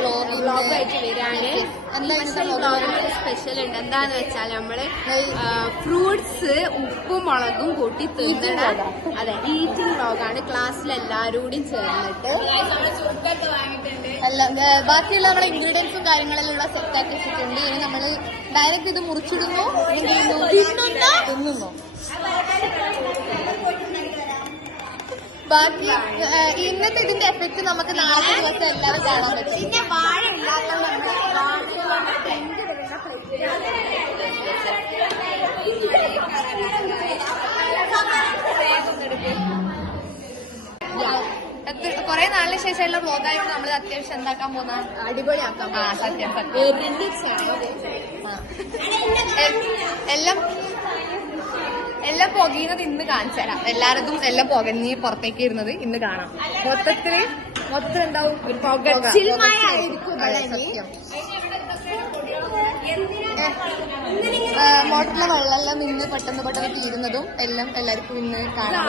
വ്ലോഗായിട്ട് വരാണ്. സ്പെഷ്യൽ ഉണ്ട്. എന്താന്ന് വെച്ചാൽ നമ്മള് ഫ്രൂട്ട്സ് ഉപ്പും മുളകും കൂട്ടി തിന്നണ അതെ ഈറ്റിംഗ് വ്ലോഗാണ്. ക്ലാസ്സിൽ എല്ലാവരും കൂടി ചേർന്നിട്ട് ബാക്കിയുള്ള നമ്മുടെ ഇൻഗ്രീഡിയൻസും കാര്യങ്ങളെല്ലാം ഇവിടെ സെറ്റ് ആക്കി വെച്ചിട്ടുണ്ട്. ഇനി നമ്മള് ഡയറക്റ്റ് ഇത് മുറിച്ചിടുന്നു, തിന്നുന്നു. ബാക്കി ഇന്നത്തെ ഇതിന്റെ എഫക്ട് നമുക്ക് നാളത്തെ ദിവസം എല്ലാവരും കാണാൻ പറ്റും. പിന്നെ വാഴ കൊറേ നാളിന് ശേഷമുള്ള വ്ലോഗായോണ്ട് നമ്മൾ അത്യാവശ്യം എന്താക്കാൻ പോകുന്ന അടിപൊളിയാക്കാം. സത്യം എല്ലാം പുകയുന്നത് ഇന്ന് കാണിച്ചു തരാം. എല്ലാരതും എല്ലാം പുകഞ്ഞ് പുറത്തേക്ക് ഇരുന്നത് ഇന്ന് കാണാം. മൊത്തം ഉണ്ടാവും ഒരു മോട്ടറിലെ വെള്ളമെല്ലാം ഇന്ന് പെട്ടെന്ന് തീരുന്നതും എല്ലാം എല്ലാവർക്കും ഇന്ന് കാണാൻ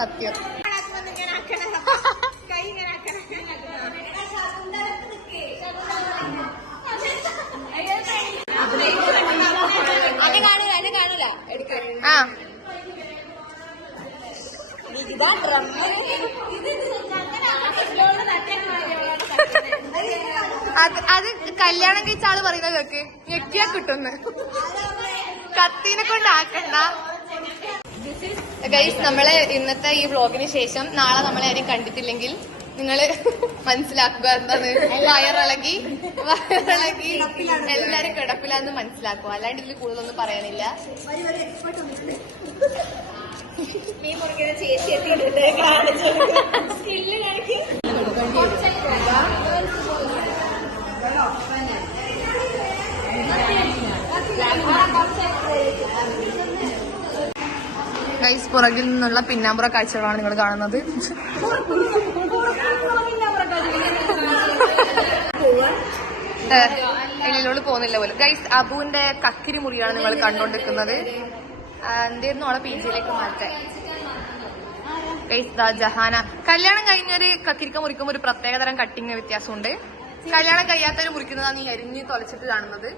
സത്യം. ആ അത് കല്യാണം കഴിച്ച ആള് പറയുന്ന കേക്ക് ഞെക്കിയാ കിട്ടുന്നു. കത്തീനെ കൊണ്ടാക്കണ്ട. ഗൈസ്, നമ്മള് ഇന്നത്തെ ഈ വ്ലോഗിന് ശേഷം നാളെ നമ്മളെ ആരും കണ്ടിട്ടില്ലെങ്കിൽ നിങ്ങള് മനസ്സിലാക്കുക എന്താണ് വയറിളകി എല്ലാരും കിടപ്പില്ലാന്ന് മനസ്സിലാക്കുക. അല്ലാണ്ട് ഇതിൽ കൂടുതലൊന്നും പറയാനില്ല. ഗൈസ്, പുറകിൽ നിന്നുള്ള പിന്നാമ്പുറ കാഴ്ചകളാണ് നിങ്ങൾ കാണുന്നത്. എല്ലിലോട് പോകുന്നില്ല പോലും. ഗൈസ്, അബുവിന്റെ കക്കിരി മുറിയാണ് നിങ്ങൾ കണ്ടോണ്ടിരിക്കുന്നത്. എന്തായിരുന്നു അവളെ പി ജിയിലേക്ക് മാറ്റാൻ. ഗൈസ്, ജഹാന കല്യാണം കഴിഞ്ഞൊരു കക്കിരിക്ക മുറിക്കുമ്പോൾ ഒരു പ്രത്യേകതരം കട്ടിങ് വ്യത്യാസമുണ്ട്. കല്യാണം കഴിയാത്തവര് മുറിക്കുന്നതാണ് ഈ അരിഞ്ഞ് തൊലച്ചിട്ട് കാണുന്നത്.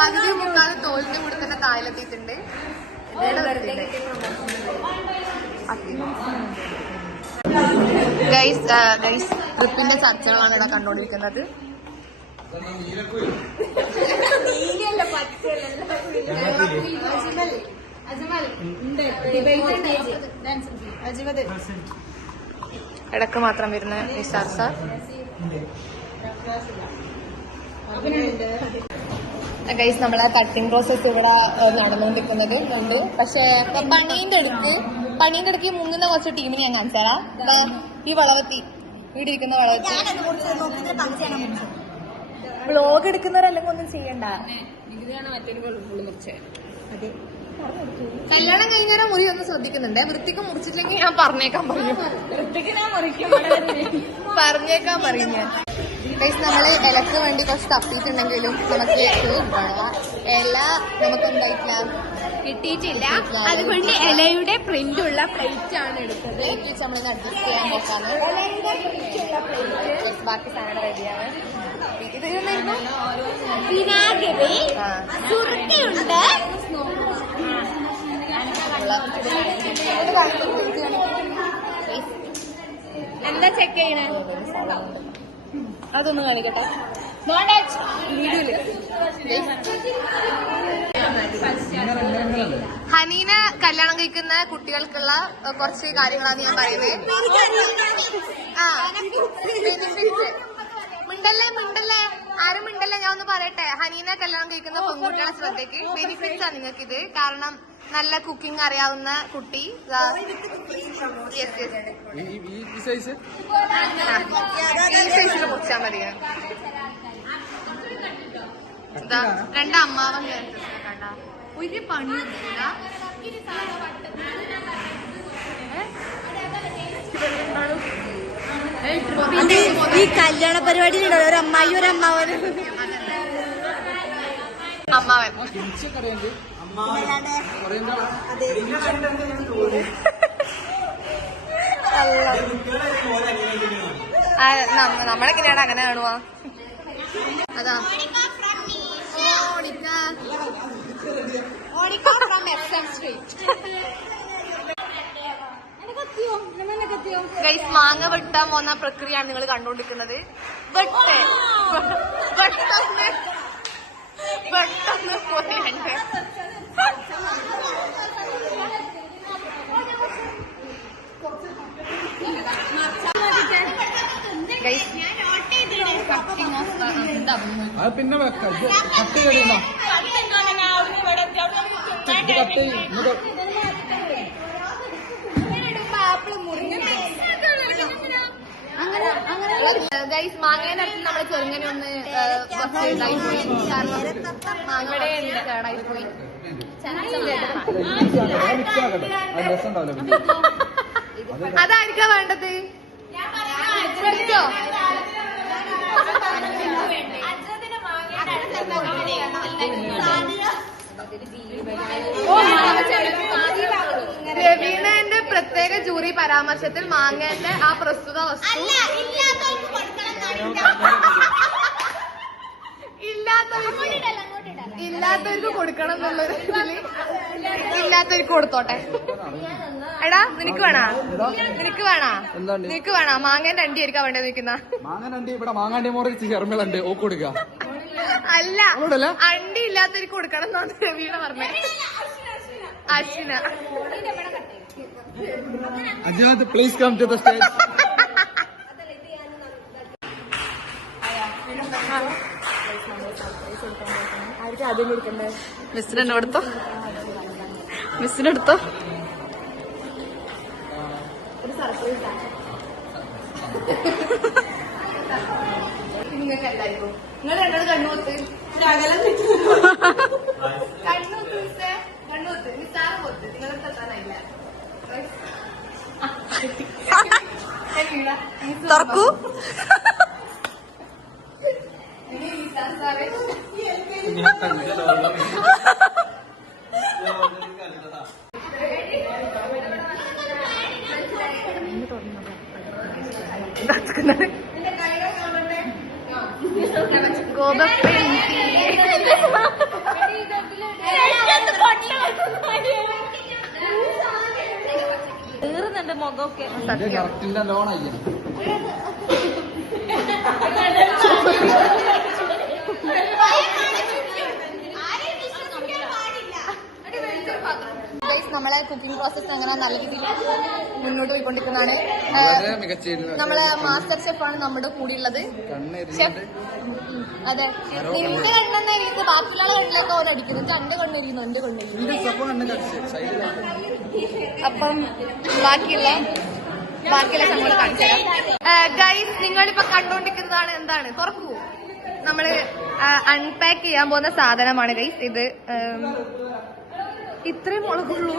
പകുതി മുക്കാതെ തോലിന്റെ കൂടെ തന്നെ താഴെത്തിയിട്ടുണ്ട്. ഗൈസ് ട്രിപ്പിന്റെ ചർച്ചകളാണ് ഇവിടെ കണ്ടോണ്ടിരിക്കുന്നത്. ഇടക്ക് മാത്രം വരുന്ന നിസാർ സാർ. ഗൈസ്, നമ്മളെ കട്ടിംഗ് പ്രോസസ് ഇവിടെ നടന്നുകൊണ്ടിരിക്കുന്നത് ഉണ്ട്. പക്ഷെ പണീന്റെ അടുക്ക് മുങ്ങുന്ന കുറച്ച് ടീമിനെ ഞാൻ കാണിച്ചു തരാം. ഈ വളവത്തി ഇവിടെ ഇരിക്കുന്ന വളവത്തി വ്ലോഗ് എടുക്കുന്നവരല്ലെങ്കിൽ ഒന്നും ചെയ്യണ്ട. കല്യാണം കഴിഞ്ഞാൽ മുറി ഒന്ന് ശ്രദ്ധിക്കുന്നുണ്ട്. വൃത്തിക്ക് മുറിച്ചില്ലെങ്കിൽ ഞാൻ പറഞ്ഞേക്കാൻ പറഞ്ഞു. ഞാൻ നമ്മള് ഇലക്ക് വേണ്ടി കുറച്ച് തപ്പിയിട്ടുണ്ടെങ്കിലും നമുക്ക് ഇല നമുക്ക് എന്തായിട്ടില്ല, കിട്ടിയിട്ടില്ല. അതുകൊണ്ട് ഇലയുടെ പ്രിന്റ് ഉള്ള പ്ലേറ്റ് ആണ് എടുത്തത്. പ്ലേറ്റ് വെച്ച് നമ്മളിന്ന് അഡ്ജസ്റ്റ് ചെയ്യാൻ നോക്കാണ്. ബാക്കി സാധനം റെഡിയാണ്. ഇത് വിനാഗിരി, സുർക്കയുണ്ട്. എന്താ ചെക്ക് ചെയ്യണേ? അതൊന്നും കാണിക്കട്ടെ. ഹനീന കല്യാണം കഴിക്കുന്ന കുട്ടികൾക്കുള്ള കുറച്ച് കാര്യങ്ങളാണ് ഞാൻ പറയുന്നത്. മിണ്ടല്ലേ ആരും മിണ്ടല്ലേ, ഞാൻ ഒന്ന് പറയട്ടെ. ഹനീന കല്യാണം കഴിക്കുന്ന പെൺകുട്ടികളെ ശ്രദ്ധയ്ക്ക് ബെനിഫിറ്റ്സ് ആണ് നിങ്ങൾക്കിത്. കാരണം നല്ല കുക്കിംഗ് അറിയാവുന്ന കുട്ടി. ഈ സൈസിൽ മുറിച്ചാൽ മതി. രണ്ടമ്മാവൻ കണ്ട ഒരു പണിയൊന്നുമില്ല. ഈ കല്യാണ പരിപാടിയിലുണ്ടോ ഒരു അമ്മായി ഒരു അമ്മാവൻ. നമ്മളെങ്ങനെയാണ് അങ്ങനെ കാണുവാ? അതാ ഗൈസ്, മാങ്ങ വെട്ടാൻ പോകുന്ന പ്രക്രിയയാണ് നിങ്ങൾ കണ്ടുകൊണ്ടിരിക്കുന്നത്. പെട്ടെന്ന് പോയിട്ട് പിന്നെ ഗൈസ്, മാങ്ങേന്റെ അടുത്ത് നമ്മുടെ ചെറുങ്ങനെ ഒന്ന് ബസ് ഉണ്ടായി പോയി. കാരണം മാങ്ങയുടെ കേടായി പോയി. അതായിരിക്കാ വേണ്ടത്. വെച്ചോ? രവീണന്റെ പ്രത്യേക ജൂറി പരാമർശത്തിൽ മാങ്ങേന്റെ ആ പ്രസ്തുത വസ്തു ഇല്ലാത്തവർക്ക് കൊടുക്കണം എന്നുള്ളൊരു ഇതില് ഇല്ലാത്തവർക്ക് കൊടുത്തോട്ടെ. എടാ, നിനക്ക് വേണോ? മാങ്ങേന്റെ അണ്ടി ആയിരിക്കാ വേണ്ടത് നിൽക്കുന്ന. അല്ല, അണ്ടി ഇല്ലാത്തവർക്ക് കൊടുക്കണം എന്നാണ് രവീണ പറഞ്ഞത്. Ashwina, please come to the stage. ആദ്യം കൊടുക്കണ്ടേ? മിസ്സിനെടുത്തോ, മിസ്സിനെടുത്തോ. ഒരു സർപ്രൈസ് നിങ്ങൾക്ക് എല്ലാവർക്കും. നിങ്ങൾ രണ്ടോട് കണ്ണൂത്ത് കണ്ണൂത്ത് നിസ്സാരം പോത്ത് നിങ്ങൾ എത്താനായില്ല. തുറക്കൂ. തീർന്നുണ്ട് മുഖമൊക്കെ. ലോണായി നമ്മളെ കുക്കിംഗ് പ്രോസസ് അങ്ങനെ നല്ല രീതിയിൽ മുന്നോട്ട് പോയിക്കൊണ്ടിരിക്കുന്നതാണ്. നമ്മളെ മാസ്റ്റർ ഷെഫാണ് നമ്മുടെ കൂടെയുള്ളത്. ഷെഫ്, അതെ, നിന്റെ കണ്ണെന്നായിരിക്കും ബാക്കിയുള്ള കണ്ണിലൊക്കെ ഓരടിക്കുന്നത്. എന്റെ കണ്ണിരിക്കുന്നു, എന്റെ കണ്ണിരിക്കുന്നു. അപ്പം ബാക്കിയുള്ള സംഭവങ്ങൾ കാണിച്ചു തരാം. ഗൈസ്, നിങ്ങളിപ്പോ കണ്ടുകൊണ്ടിരിക്കുന്നതാണ് എന്താണ്? തുറക്കൂ. നമ്മള് അൺപാക്ക് ചെയ്യാൻ പോകുന്ന സാധനമാണ് ഗൈസ് ഇത്. ഇത്രയും മുളകുള്ളൂ.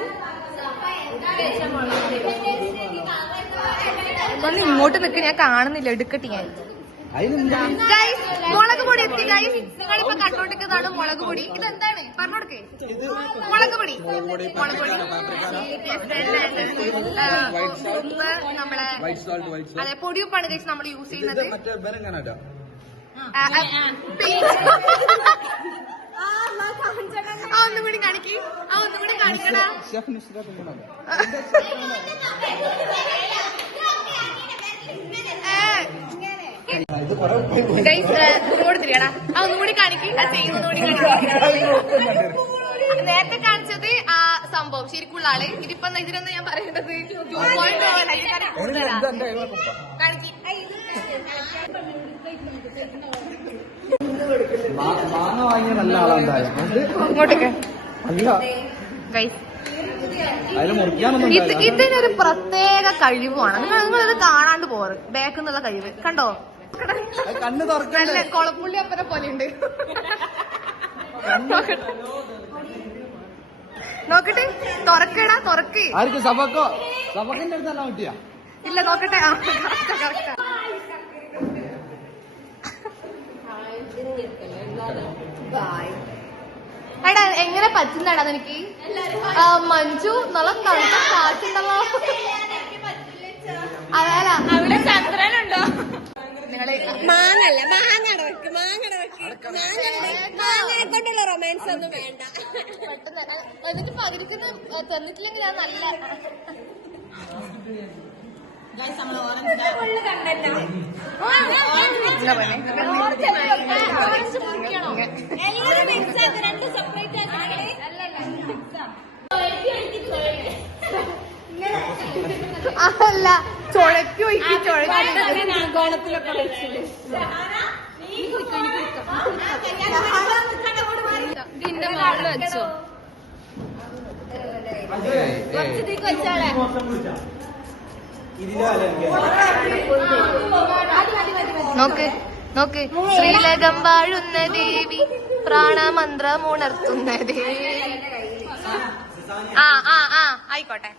ഒന്ന് ഇങ്ങോട്ട് നിൽക്ക്, ഞാൻ കാണുന്നില്ല, എടുക്കട്ടെ ഞാൻ. ഗൈസ്, മുളക് പൊടി എത്തി ഗൈസ്. നിങ്ങളിപ്പോ കണ്ടോണ്ടിരിക്കുന്നതാണ് മുളക് പൊടി. ഇതെന്താണ് പറഞ്ഞോടക്കെ? മുളക് പൊടി. നമ്മളെ അതെ പൊടിയുപ്പാണ് ഗൈസ് നമ്മൾ യൂസ് ചെയ്യുന്നത്. ഒന്നും കൂടി കാണിക്ക്, ഒന്നും കൂടി കാണിക്കടാ. ഇങ്ങോട്ട് തിരിയടാ. ഒന്നും കൂടി കാണിക്ക്, ചെയ്യുന്നതുകൂടി നേരത്തെ കാണിച്ചത് ആ സംഭവം ശരിക്കുള്ള ആള്. ഇതിപ്പോ ഇതിലൊന്നും ഞാൻ പറയേണ്ടത് 2.0 കാണിക്ക്. ഇങ്ങോട്ടേക്ക് ഇതിനൊരു പ്രത്യേക കഴിവാണ്. നിങ്ങളിത് കാണാണ്ട് പോറ്. ബാക്കിന്നുള്ള കഴിവ് കണ്ടോ? നല്ല കൊളപ്പുള്ളി അപ്പനെ പോലെയുണ്ട്. നോക്കട്ടെ, തുറക്കടാ, തുറക്ക്. ഇല്ല, നോക്കട്ടെ. കറക്റ്റാ. എടാ, എങ്ങനെ പറ്റുന്നടാ എനിക്ക്? മഞ്ജു നല്ല തണുത്ത കാറ്റുണ്ടല്ലോ. അതല്ല, അവിടെ ചന്ദ്രനുണ്ടോ? കൊണ്ടുള്ള റൊമാൻസ് ഒന്നും വേണ്ട. പെട്ടെന്ന് എന്നിട്ട് പകുതിക്കുന്ന തന്നിട്ടില്ലെങ്കിൽ ഞാൻ നല്ല അതല്ല ചുഴക്കി ഒഴിക്കി ഗോളത്തിലൊക്കെ ഇതിന്റെ മുകളിൽ വെച്ചോ കുറച്ചത്തേക്ക് വെച്ചാളെ നോക്ക് നോക്ക് ശ്രീലകം വാഴുന്ന ദേവി പ്രാണമന്ത്രമുണർത്തുന്ന ദേവി. ആ ആ ആ ആയിക്കോട്ടെ.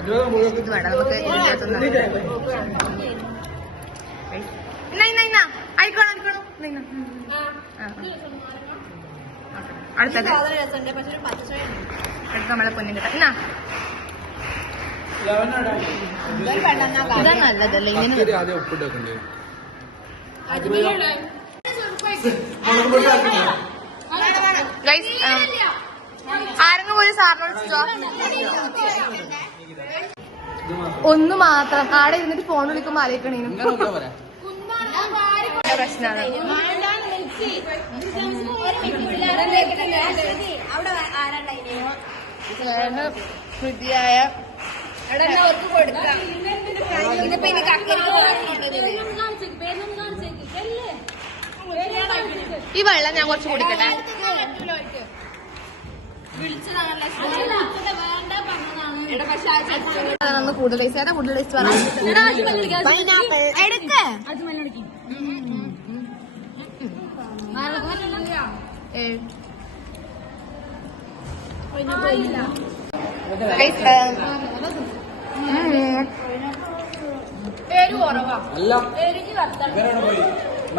ഇത് വേണ്ട നമുക്ക് ആയിക്കോണം ആയിക്കോണം. അടുത്തത് അടുത്ത നമ്മളെ പൊന്നും കിട്ടാം. എന്നാ ഇതാ നല്ലതല്ലേ ഇങ്ങനെ ആദ്യം ഉപ്പിട്ട് വെക്കണ്ടേ? ഗൈസ് ആരെങ്കിലും പോയി സാറിനോട് വിളിച്ചോ? ഒന്ന് മാത്രം ആടെ ഇരുന്നിട്ട് ഫോൺ വിളിക്കുമ്പോ ആലോചിക്കണേനും പ്രശ്നമാണ്. ഹൃതിയായ ഈ വെള്ളം ഞാൻ കുറച്ച് കുടിക്കട്ടെ. കൂടുതൽ ടേസ്റ്റ് ഏതാ കൂടുതൽ ടേസ്റ്റ് പറയാം.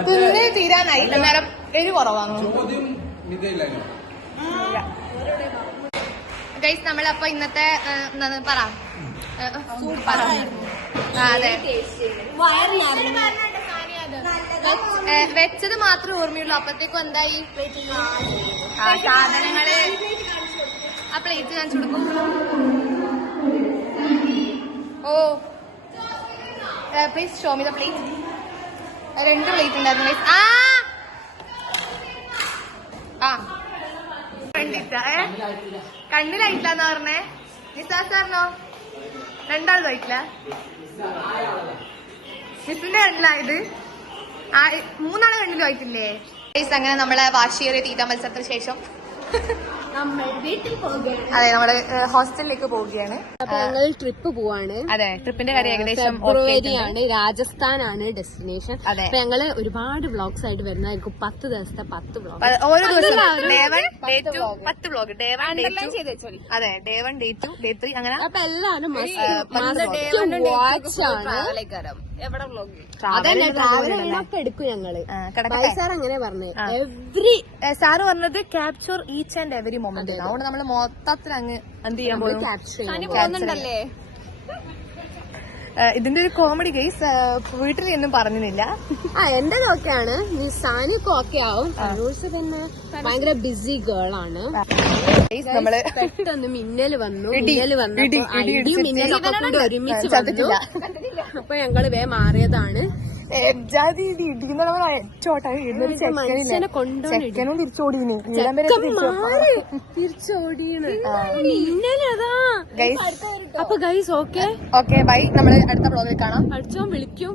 തിന്ന് തീരാനായി അന്നേരം എരി കുറവാണ്. ഗൈസ് നമ്മളപ്പോ ഇന്നത്തെ പറ പറ അതെ വെച്ചത് മാത്രമേ ഓർമ്മയുള്ളൂ. അപ്പത്തേക്കും എന്തായി സാധനങ്ങള് ആ പ്ലേറ്റ് കാണിച്ചു കൊടുക്കും. ഓ please show me the plate. 2 plate ഉണ്ടായിരുന്നു. ആ കണ്ടിട്ടാ കണ്ണിലായിട്ടില്ലെന്നാ പറഞ്ഞേ. നിസാ സാറിനോ? 2 കഴിക്കില്ല. മിസ്സിന്റെ കണ്ണിലായത് 3 കണ്ണിലായിട്ടില്ലേ? അങ്ങനെ നമ്മളെ വാശിയേറിയ തീറ്റ മത്സരത്തിന് ശേഷം നമ്മൾ വീട്ടിൽ പോകുകയാണ്. അതെ നമ്മള് ഹോസ്റ്റലിലേക്ക് പോവുകയാണ്. ഞങ്ങൾ ട്രിപ്പ് പോവാണ്. അതെ ട്രിപ്പിന്റെ കാര്യം ഏകദേശം ഫെബ്രുവരിയാണ്. രാജസ്ഥാനാണ് ഡെസ്റ്റിനേഷൻ. അതെ ഞങ്ങള് ഒരുപാട് വ്ളോഗ്സ് ആയിട്ട് വരുന്നതായിരിക്കും. 10 ദിവസത്തെ 10 വ്ളോഗ് ഓരോ ദിവസം Day 1 Day 2 10 vlog. Day 1 Day 2 അതെ Day 1 Day 2 Day 3 അങ്ങനെ. അപ്പൊ എല്ലാരും അതന്നെ ട്രാവലൊക്കെ എടുക്കും ഞങ്ങള്. സാർ അങ്ങനെ പറഞ്ഞു. സാറ് പറഞ്ഞത് capture each and every moment. അതുകൊണ്ട് നമ്മള് മൊത്തത്തിൽ അങ്ങ് എന്ത് ചെയ്യാൻ പോകും. ഇതിന്റെ ഒരു കോമഡി കേസ് വീട്ടിൽ ഒന്നും പറഞ്ഞില്ല. എന്റെ ഓക്കെയാണ്. നിസാനൊക്കെ ഓക്കെ ആവും. ഫിറോസ് തന്നെ ഭയങ്കര ബിസി ഗേൾ ആണ്. നമ്മള് പെട്ടെന്ന് മിന്നല് വന്നു. മിന്നലൊക്കെ കൂടി ഒരുമിച്ച് വന്നു. അപ്പൊ ഞങ്ങള് വേ മാറിയതാണ്. മനുഷ്യനെ കൊണ്ടോണം തിരിച്ചോടീണ് മിന്നലതാ. അപ്പൊ ഗൈസ് ഓക്കെ ഓക്കെ ബൈ. നമ്മള് അടുത്ത വ്ളോഗിൽ കാണാം. അടിച്ചോ വിളിക്കും.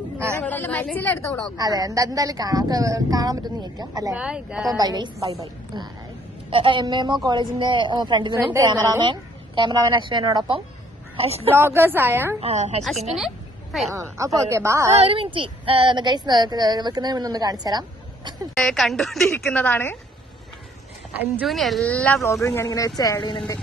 അടുത്ത വ്ളോഗ് അതെ എന്തായാലും കാണാൻ പറ്റുന്ന ചോദിക്കാം അല്ലെ. അപ്പൊ bye guys bye bye. MMO കോളേജിന്റെ ഫ്രണ്ടിൽ നിന്നും ക്യാമറാമാൻ അശ്വിനോടൊപ്പം ബ്ലോഗേഴ്സ് ആയ അശ്വിനെ. അപ്പൊ ഓക്കെ ബൈ. ഒരു മിനിറ്റ് ഗൈസ് വെക്കുന്നതിന് മുന്നൊന്ന് കാണിച്ചു തരാം. കണ്ടുകൊണ്ടിരിക്കുന്നതാണ് അഞ്ജുവിന് എല്ലാ വ്ളോഗും ഞാൻ ഇങ്ങനെ വെച്ച് ആഡ് ചെയ്യുന്നുണ്ട്.